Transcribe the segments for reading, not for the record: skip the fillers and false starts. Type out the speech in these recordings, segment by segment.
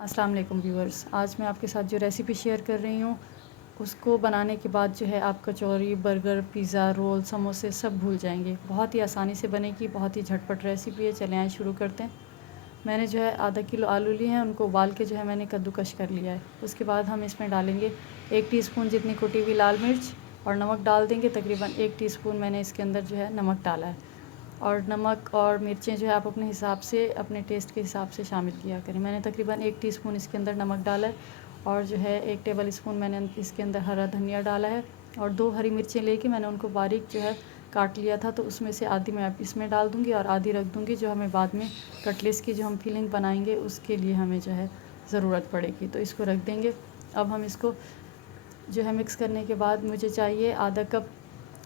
अस्सलाम वालेकुम व्यूअर्स, आज मैं आपके साथ जो रेसिपी शेयर कर रही हूँ उसको बनाने के बाद जो है आप कचौरी, बर्गर, पिज़्ज़ा, रोल, समोसे सब भूल जाएंगे। बहुत ही आसानी से बनेगी, बहुत ही झटपट रेसिपी है। चलें आए शुरू करते हैं। मैंने जो है आधा किलो आलू लिए हैं, उनको उबाल के जो है मैंने कद्दूकश कर लिया है। उसके बाद हम इसमें डालेंगे 1 टीस्पून जितनी कुटी हुई लाल मिर्च और नमक डाल देंगे। तकरीबन 1 टीस्पून मैंने इसके अंदर जो है नमक डाला है। और नमक और मिर्चें जो है आप अपने हिसाब से, अपने टेस्ट के हिसाब से शामिल किया करें। मैंने तकरीबन 1 टीस्पून इसके अंदर नमक डाला है और जो है 1 टेबल स्पून मैंने इसके अंदर हरा धनिया डाला है और 2 हरी मिर्चें लेके मैंने उनको बारीक जो है काट लिया था। तो उसमें से आधी मैं इसमें डाल दूँगी और आधी रख दूँगी, जो हमें बाद में कटलेट्स की जो हम फिलिंग बनाएंगे उसके लिए हमें जो है ज़रूरत पड़ेगी। तो इसको रख देंगे। अब हम इसको जो है मिक्स करने के बाद मुझे चाहिए आधा कप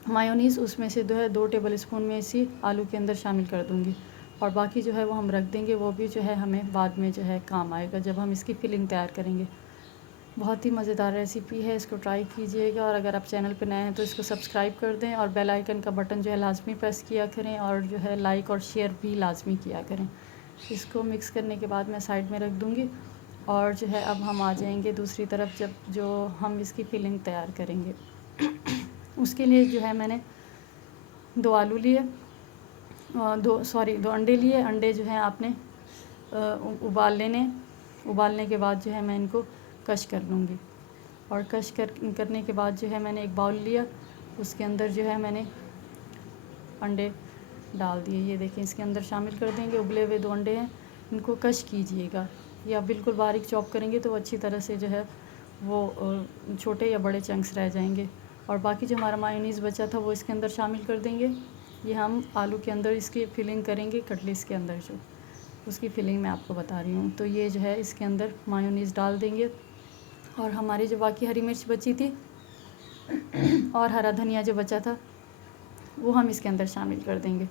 मायोनीज़। उसमें से जो है 2 टेबल स्पून में इसी आलू के अंदर शामिल कर दूँगी और बाकी जो है वो हम रख देंगे। वो भी जो है हमें बाद में जो है काम आएगा जब हम इसकी फिलिंग तैयार करेंगे। बहुत ही मज़ेदार रेसिपी है, इसको ट्राई कीजिएगा। और अगर आप चैनल पर नए हैं तो इसको सब्सक्राइब कर दें और बेल आइकन का बटन जो है लाजमी प्रेस किया करें और जो है लाइक और शेयर भी लाजमी किया करें। इसको मिक्स करने के बाद मैं साइड में रख दूँगी और जो है अब हम आ जाएंगे दूसरी तरफ, जब जो हम इसकी फिलिंग तैयार करेंगे। उसके लिए जो है मैंने 2 आलू लिए, 2 अंडे लिए। अंडे जो हैं आपने उबाल लेने। उबालने के बाद जो है मैं इनको कश कर लूँगी और करने के बाद जो है मैंने एक बाउल लिया, उसके अंदर जो है मैंने अंडे डाल दिए। ये देखें, इसके अंदर शामिल कर देंगे। उबले हुए 2 अंडे हैं, इनको कश कीजिएगा या बिल्कुल बारीक चॉप करेंगे तो अच्छी तरह से जो है वो छोटे या बड़े चंक्स रह जाएंगे। और बाकी जो हमारा मायोनीज़ बचा था वो इसके अंदर शामिल कर देंगे। ये हम आलू के अंदर इसकी फिलिंग करेंगे, कटलेट्स के अंदर जो उसकी फिलिंग मैं आपको बता रही हूँ। तो ये जो है इसके अंदर मायोनीज़ डाल देंगे और हमारी जो बाकी हरी मिर्च बची थी और हरा धनिया जो बचा था वो हम इसके अंदर शामिल कर देंगे।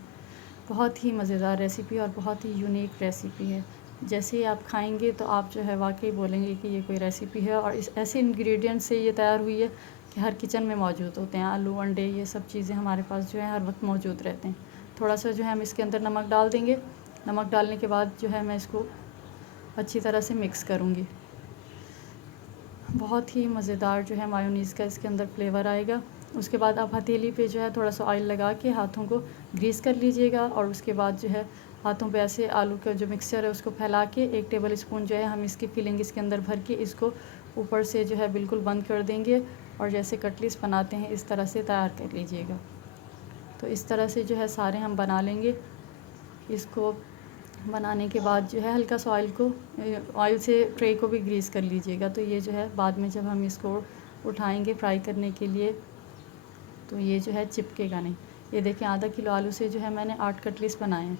बहुत ही मज़ेदार रेसिपी और बहुत ही यूनिक रेसिपी है। जैसे ही आप खाएंगे तो आप जो है वाकई बोलेंगे कि ये कोई रेसिपी है। और इस ऐसे इंग्रेडिएंट से ये तैयार हुई है कि हर किचन में मौजूद होते हैं। आलू, अंडे, ये सब चीज़ें हमारे पास जो है हर वक्त मौजूद रहते हैं। थोड़ा सा जो है हम इसके अंदर नमक डाल देंगे। नमक डालने के बाद जो है मैं इसको अच्छी तरह से मिक्स करूँगी। बहुत ही मज़ेदार जो है मायोनीज़ का इसके अंदर फ्लेवर आएगा। उसके बाद आप हथेली पे जो है थोड़ा सा ऑयल लगा के हाथों को ग्रीस कर लीजिएगा और उसके बाद जो है हाथों पे ऐसे आलू का जो मिक्सचर है उसको फैला के 1 टेबल स्पून जो है हम इसकी फिलिंग इसके अंदर भर के इसको ऊपर से जो है बिल्कुल बंद कर देंगे और जैसे कटलेट्स बनाते हैं इस तरह से तैयार कर लीजिएगा। तो इस तरह से जो है सारे हम बना लेंगे। इसको बनाने के बाद जो है हल्का सा ऑयल से ट्रे को भी ग्रीस कर लीजिएगा। तो ये जो है बाद में जब हम इसको उठाएंगे फ्राई करने के लिए तो ये जो है चिपकेगा नहीं। ये देखें, आधा किलो आलू से जो है मैंने 8 कटलेट्स बनाए हैं।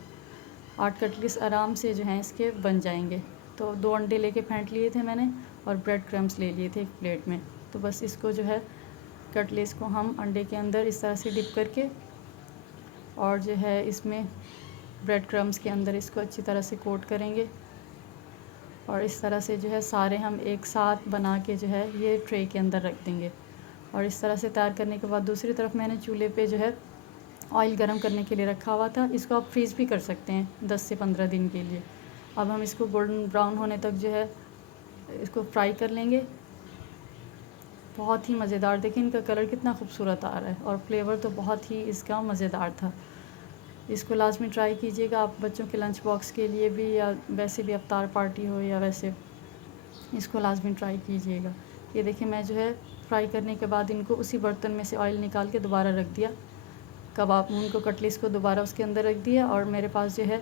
8 कटलेट्स आराम से जो हैं इसके बन जाएंगे। तो 2 अंडे लेके फेंट लिए थे मैंने और ब्रेड क्रम्स ले लिए थे एक प्लेट में। तो बस इसको जो है कटलेट्स को हम अंडे के अंदर इस तरह से डिप करके और जो है इसमें ब्रेड क्रम्स के अंदर इसको अच्छी तरह से कोट करेंगे और इस तरह से जो है सारे हम एक साथ बना के जो है ये ट्रे के अंदर रख देंगे। और इस तरह से तैयार करने के बाद दूसरी तरफ मैंने चूल्हे पे जो है ऑयल गरम करने के लिए रखा हुआ था। इसको आप फ्रीज़ भी कर सकते हैं 10 से 15 दिन के लिए। अब हम इसको गोल्डन ब्राउन होने तक जो है इसको फ्राई कर लेंगे। बहुत ही मज़ेदार, देखें इनका कलर कितना खूबसूरत आ रहा है और फ्लेवर तो बहुत ही इसका मज़ेदार था। इसको लाजमी ट्राई कीजिएगा आप बच्चों के लंच बॉक्स के लिए भी, या वैसे भी अफ्तार पार्टी हो या वैसे, इसको लाजमी ट्राई कीजिएगा। ये देखिए मैं जो है फ्राई करने के बाद इनको उसी बर्तन में से ऑयल निकाल के दोबारा रख दिया। कबाब उनको कटलेट्स को दोबारा उसके अंदर रख दिया। और मेरे पास जो है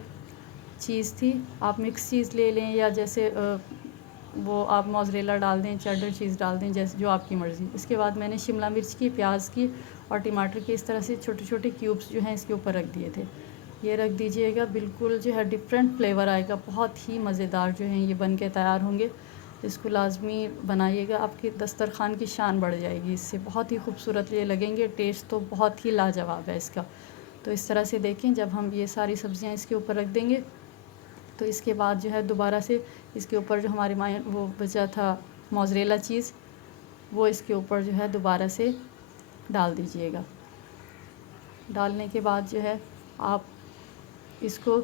चीज़ थी, आप मिक्स चीज़ ले लें या जैसे वो आप मोज़रेला डाल दें, चेडर चीज़ डाल दें, जैसे जो आपकी मर्ज़ी। इसके बाद मैंने शिमला मिर्च की, प्याज की और टमाटर की इस तरह से छोटे छोटे क्यूब्स जो हैं इसके ऊपर रख दिए थे। ये रख दीजिएगा, बिल्कुल जो है डिफरेंट फ्लेवर आएगा। बहुत ही मज़ेदार जो हैं ये बन के तैयार होंगे। इसको लाजमी बनाइएगा, आपकी दस्तरखान की शान बढ़ जाएगी इससे। बहुत ही खूबसूरत ये लगेंगे, टेस्ट तो बहुत ही लाजवाब है इसका। तो इस तरह से देखें, जब हम ये सारी सब्ज़ियाँ इसके ऊपर रख देंगे तो इसके बाद जो है दोबारा से इसके ऊपर जो हमारे वो बचा था मोज़रेला चीज़, वो इसके ऊपर जो है दोबारा से डाल दीजिएगा। डालने के बाद जो है आप इसको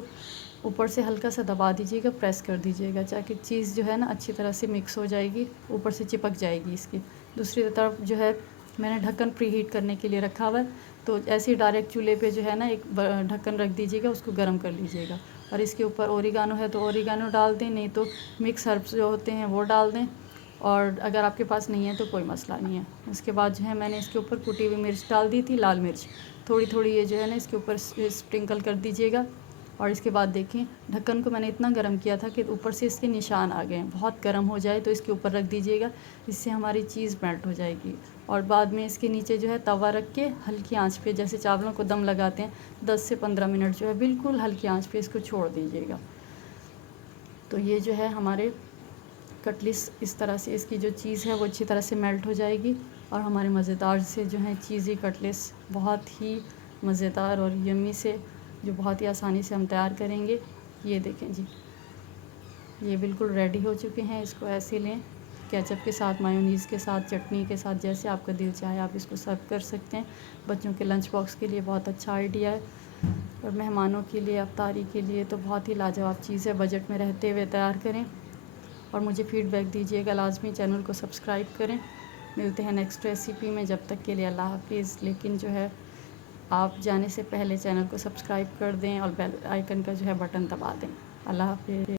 ऊपर से हल्का सा दबा दीजिएगा, प्रेस कर दीजिएगा, ताकि चीज़ जो है ना अच्छी तरह से मिक्स हो जाएगी, ऊपर से चिपक जाएगी इसकी। दूसरी तरफ जो है मैंने ढक्कन प्री हीट करने के लिए रखा हुआ है, तो ऐसे ही डायरेक्ट चूल्हे पे जो है ना एक ढक्कन रख दीजिएगा, उसको गर्म कर लीजिएगा। और इसके ऊपर ओरिगानो है तो ओरिगानो डाल दें, नहीं तो मिक्स हर्ब्स जो होते हैं वो डाल दें, और अगर आपके पास नहीं है तो कोई मसला नहीं है। उसके बाद जो है मैंने इसके ऊपर कुटी हुई मिर्च डाल दी थी, लाल मिर्च थोड़ी थोड़ी, ये जो है ना इसके ऊपर स्प्रिंकल कर दीजिएगा। और इसके बाद देखें, ढक्कन को मैंने इतना गर्म किया था कि ऊपर से इसके निशान आ गए हैं। बहुत गर्म हो जाए तो इसके ऊपर रख दीजिएगा, इससे हमारी चीज़ मेल्ट हो जाएगी। और बाद में इसके नीचे जो है तवा रख के हल्की आंच पे, जैसे चावलों को दम लगाते हैं, 10 से 15 मिनट जो है बिल्कुल हल्की आंच पे इसको छोड़ दीजिएगा। तो ये जो है हमारे कटलेट्स, इस तरह से इसकी जो चीज़ है वो अच्छी तरह से मेल्ट हो जाएगी, और हमारे मज़ेदार से जो है चीज़ी कटलेट्स बहुत ही मज़ेदार और यम्मी से, जो बहुत ही आसानी से हम तैयार करेंगे। ये देखें जी, ये बिल्कुल रेडी हो चुके हैं। इसको ऐसे लें, केचप के साथ, मायोनीज़ के साथ, चटनी के साथ, जैसे आपका दिल चाहे आप इसको सर्व कर सकते हैं। बच्चों के लंच बॉक्स के लिए बहुत अच्छा आइडिया है, और मेहमानों के लिए, अफ्तारी के लिए तो बहुत ही लाजवाब चीज़ है। बजट में रहते हुए तैयार करें, और मुझे फ़ीडबैक दीजिएगा लाजमी। चैनल को सब्सक्राइब करें। मिलते हैं नेक्स्ट रेसिपी में, जब तक के लिए अल्लाह हाफिज़। लेकिन जो है आप जाने से पहले चैनल को सब्सक्राइब कर दें और बेल आइकन का जो है बटन दबा दें। अल्लाह हाफिज़।